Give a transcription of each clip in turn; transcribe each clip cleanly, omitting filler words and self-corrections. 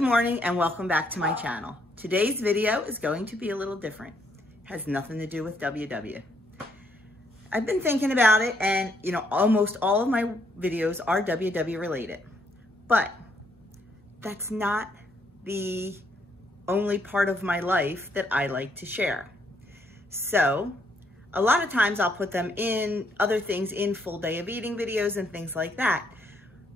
Good morning and welcome back to my channel. Today's video is going to be a little different. It has nothing to do with WW. I've been thinking about it and almost all of my videos are WW related, but that's not the only part of my life that I like to share. So a lot of times I'll put them in other things, in full day of eating videos and things like that.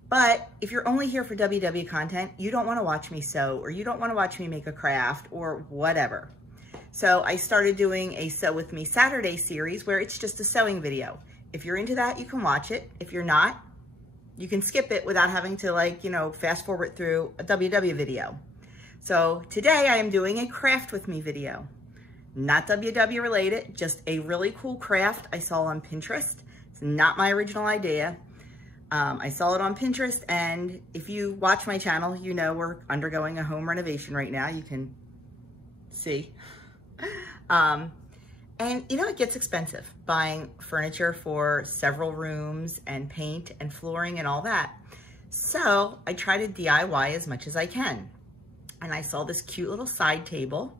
But if you're only here for WW content, you don't want to watch me sew, or you don't want to watch me make a craft or whatever. So I started doing a Sew With Me Saturday series where it's just a sewing video. If you're into that, you can watch it. If you're not, you can skip it without having to fast forward through a WW video. So today I am doing a craft with me video. Not WW related, just a really cool craft I saw on Pinterest. It's not my original idea. I saw it on Pinterest, and if you watch my channel, you know we're undergoing a home renovation right now. You can see. And it gets expensive buying furniture for several rooms and paint and flooring and all that. So I try to DIY as much as I can. And I saw this cute little side table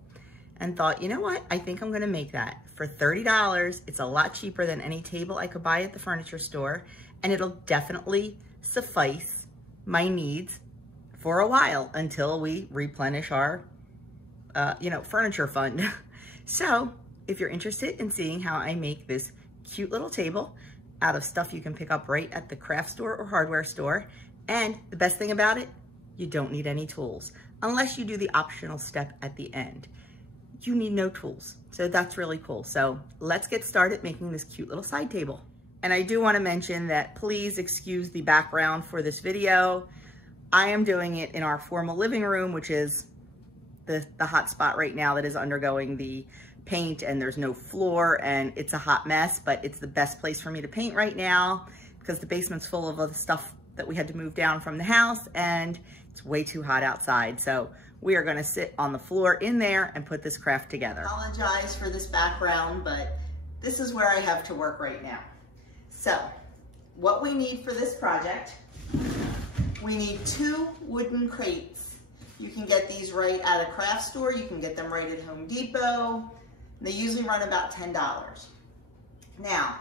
and thought, you know what? I think I'm gonna make that. For $30, it's a lot cheaper than any table I could buy at the furniture store, and it'll definitely suffice my needs for a while until we replenish our, furniture fund. So if you're interested in seeing how I make this cute little table out of stuff you can pick up right at the craft store or hardware store, and the best thing about it, you don't need any tools, unless you do the optional step at the end. You need no tools. So that's really cool. So let's get started making this cute little side table. And I do want to mention that please excuse the background for this video. I am doing it in our formal living room, which is the hot spot right now that is undergoing the paint, and there's no floor and it's a hot mess, but it's the best place for me to paint right now because the basement's full of other stuff that we had to move down from the house and it's way too hot outside. So we are going to sit on the floor in there and put this craft together. I apologize for this background, but this is where I have to work right now. So what we need for this project, we need 2 wooden crates. You can get these right at a craft store. You can get them right at Home Depot. They usually run about $10. Now,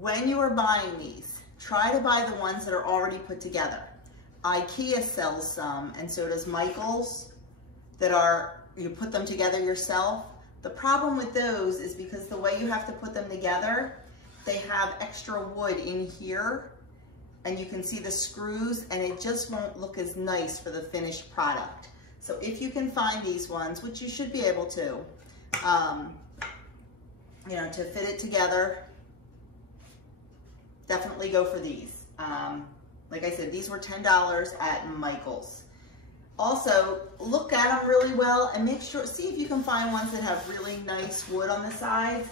when you are buying these, try to buy the ones that are already put together. IKEA sells some, and so does Michael's, you put them together yourself. The problem with those is because the way you have to put them together, they have extra wood in here, and you can see the screws, and it just won't look as nice for the finished product. So if you can find these ones, which you should be able to fit it together, definitely go for these. Like I said, these were $10 at Michael's. Also, look at them really well and see if you can find ones that have really nice wood on the sides.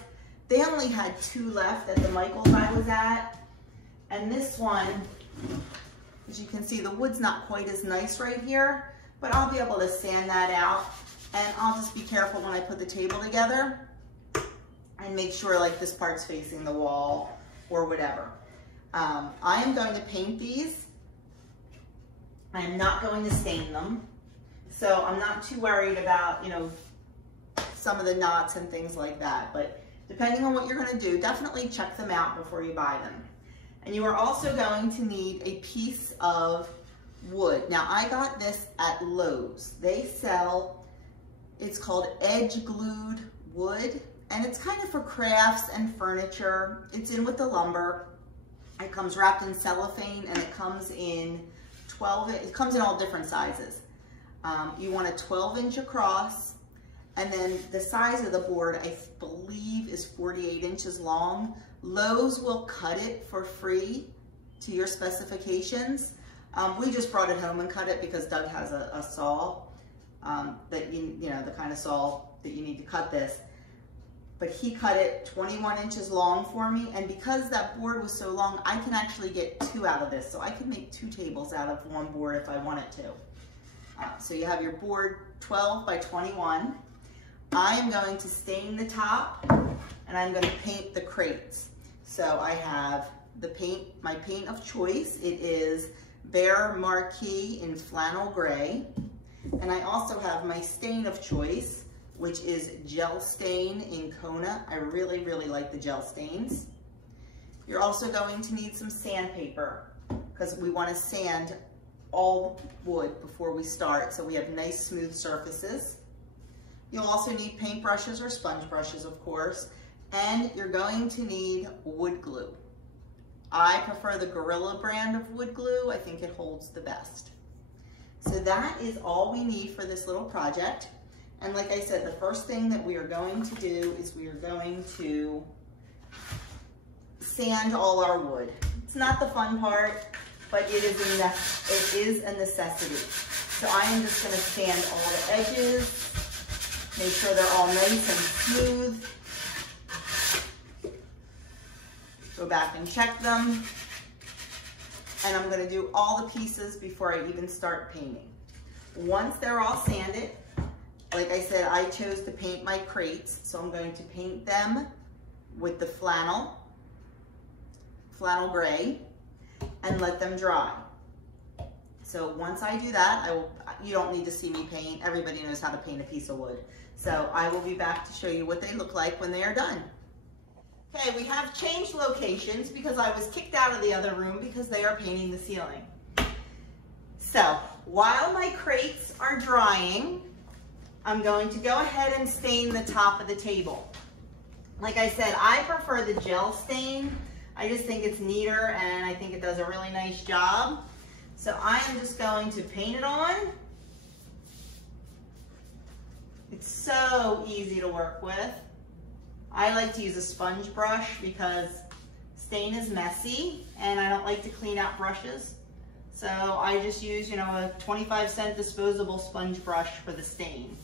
They only had 2 left at the Michael's I was at. And this one, as you can see, the wood's not quite as nice right here, but I'll be able to sand that out. And I'll just be careful when I put the table together and make sure this part's facing the wall or whatever. I am going to paint these. I am not going to stain them. So I'm not too worried about, some of the knots and things like that. But depending on what you're going to do, definitely check them out before you buy them. And you are also going to need a piece of wood. Now, I got this at Lowe's. They sell, it's called edge glued wood, and it's kind of for crafts and furniture. It's in with the lumber. It comes wrapped in cellophane, and it comes in it comes in all different sizes. You want a 12-inch across, and then the size of the board, I believe, is 48 inches long. Lowe's will cut it for free to your specifications. We just brought it home and cut it because Doug has a saw that the kind of saw that you need to cut this. But he cut it 21 inches long for me, and because that board was so long, I can actually get 2 out of this. So I could make 2 tables out of one board if I wanted to. So you have your board 12 by 21. I am going to stain the top, and I'm going to paint the crates. So I have my paint of choice. It is Bear Marquee in flannel gray. And I also have my stain of choice, which is gel stain in Kona. I really, really like the gel stains. You're also going to need some sandpaper because we want to sand all wood before we start so we have nice smooth surfaces. You'll also need paint brushes or sponge brushes, of course, and you're going to need wood glue. I prefer the Gorilla brand of wood glue. I think it holds the best. So that is all we need for this little project. And like I said, the first thing that we are going to do is we are going to sand all our wood. It's not the fun part, but it is a necessity. So I am just going to sand all the edges, make sure they're all nice and smooth. Go back and check them. And I'm going to do all the pieces before I even start painting. Once they're all sanded, like I said, I chose to paint my crates, so I'm going to paint them with the flannel gray, and let them dry. So once I do that, you don't need to see me paint. Everybody knows how to paint a piece of wood. So I will be back to show you what they look like when they are done. Okay, we have changed locations because I was kicked out of the other room because they are painting the ceiling. So while my crates are drying, I'm going to go ahead and stain the top of the table. Like I said, I prefer the gel stain. I just think it's neater and I think it does a really nice job. So I am just going to paint it on. It's so easy to work with. I like to use a sponge brush because stain is messy and I don't like to clean out brushes. So I just use, a 25-cent disposable sponge brush for the stain.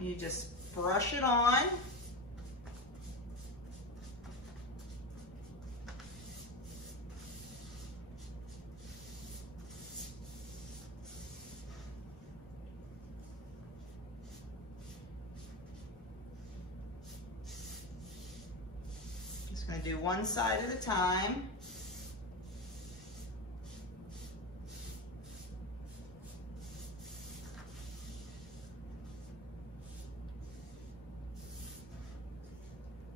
You just brush it on. Just going to do one side at a time.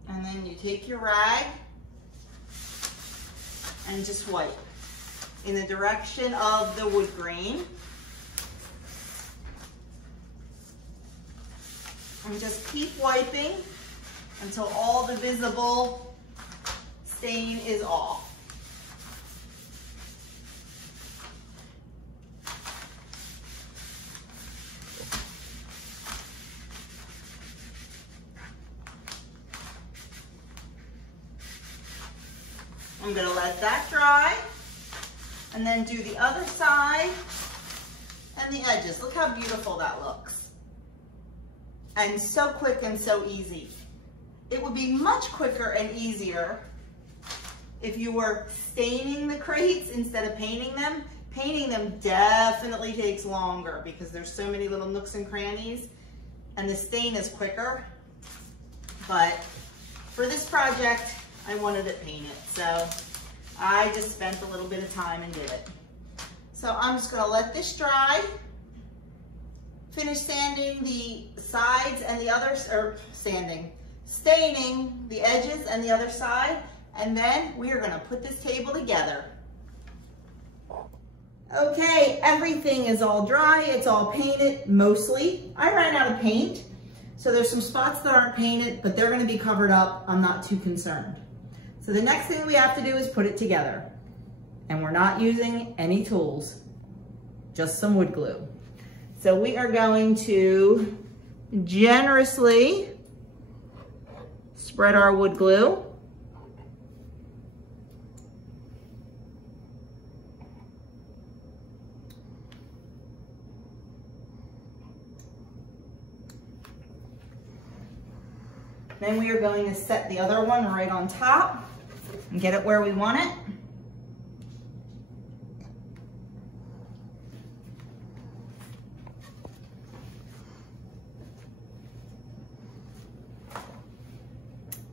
And then you take your rag and just wipe in the direction of the wood grain. And just keep wiping until all the visible stain is off. I'm going to let that dry and then do the other side and the edges. Look how beautiful that looks. And so quick and so easy. It would be much quicker and easier if you were staining the crates instead of painting them. Painting them definitely takes longer because there's so many little nooks and crannies, and the stain is quicker. But for this project, I wanted it painted, so I just spent a little bit of time and did it. So I'm just gonna let this dry, finish sanding the sides and the others, or staining the edges and the other side, and then we are gonna put this table together. Okay, everything is all dry, it's all painted, mostly. I ran out of paint, so there's some spots that aren't painted, but they're gonna be covered up. I'm not too concerned. So the next thing we have to do is put it together. And we're not using any tools, just some wood glue. So we are going to generously spread our wood glue. Then we are going to set the other one right on top and get it where we want it.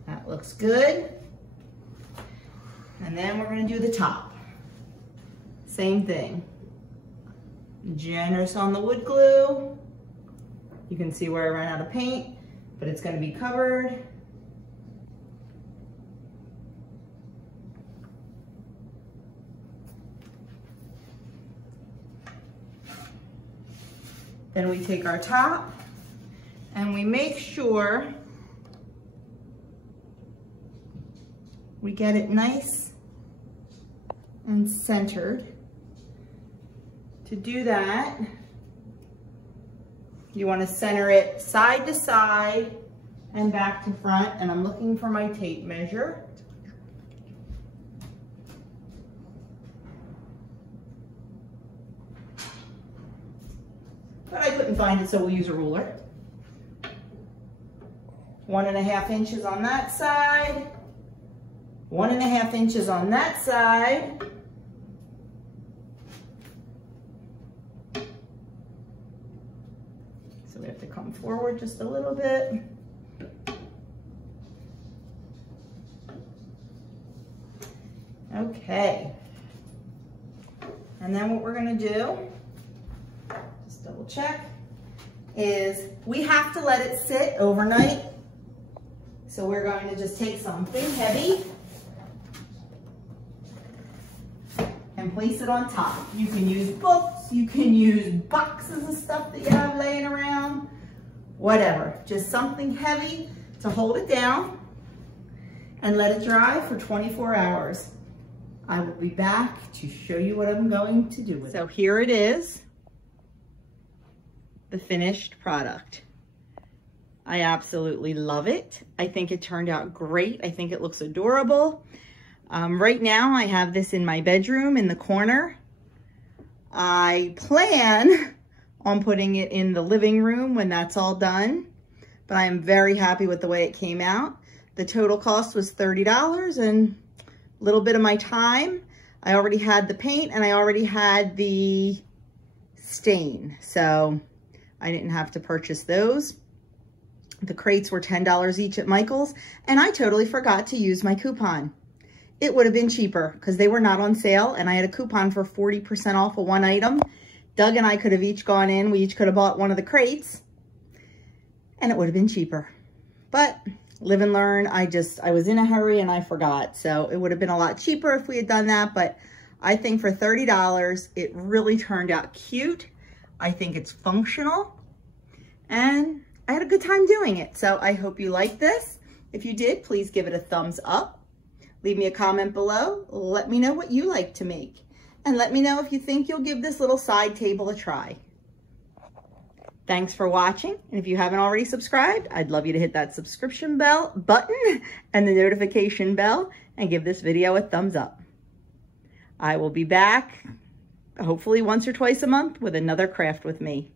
That looks good. And then we're gonna do the top. Same thing. Generous on the wood glue. You can see where I ran out of paint, but it's gonna be covered. Then we take our top and we make sure we get it nice and centered. To do that, you want to center it side to side and back to front, and I'm looking for my tape measure. But I couldn't find it, so we'll use a ruler. 1.5 inches on that side, 1.5 inches on that side. So we have to come forward just a little bit. Okay. And then what we're gonna do, just double check, is we have to let it sit overnight. So we're going to just take something heavy and place it on top. You can use books, you can use boxes of stuff that you have laying around, whatever. Just something heavy to hold it down and let it dry for 24 hours. I will be back to show you what I'm going to do with it. So here it is, the finished product. I absolutely love it. I think it turned out great. I think it looks adorable. Right now I have this in my bedroom in the corner. I plan on putting it in the living room when that's all done, but I am very happy with the way it came out. The total cost was $30 and a little bit of my time. I already had the paint and I already had the stain, so I didn't have to purchase those. The crates were $10 each at Michael's, and I totally forgot to use my coupon. It would have been cheaper because they were not on sale, and I had a coupon for 40% off of one item. Doug and I could have each gone in. We each could have bought one of the crates, and it would have been cheaper. But live and learn. I was in a hurry and I forgot. So it would have been a lot cheaper if we had done that, but I think for $30, it really turned out cute. I think it's functional, and I had a good time doing it. So I hope you liked this. If you did, please give it a thumbs up. Leave me a comment below. Let me know what you like to make. And let me know if you think you'll give this little side table a try. Thanks for watching. And if you haven't already subscribed, I'd love you to hit that subscription bell button and the notification bell and give this video a thumbs up. I will be back hopefully once or twice a month with another craft with me.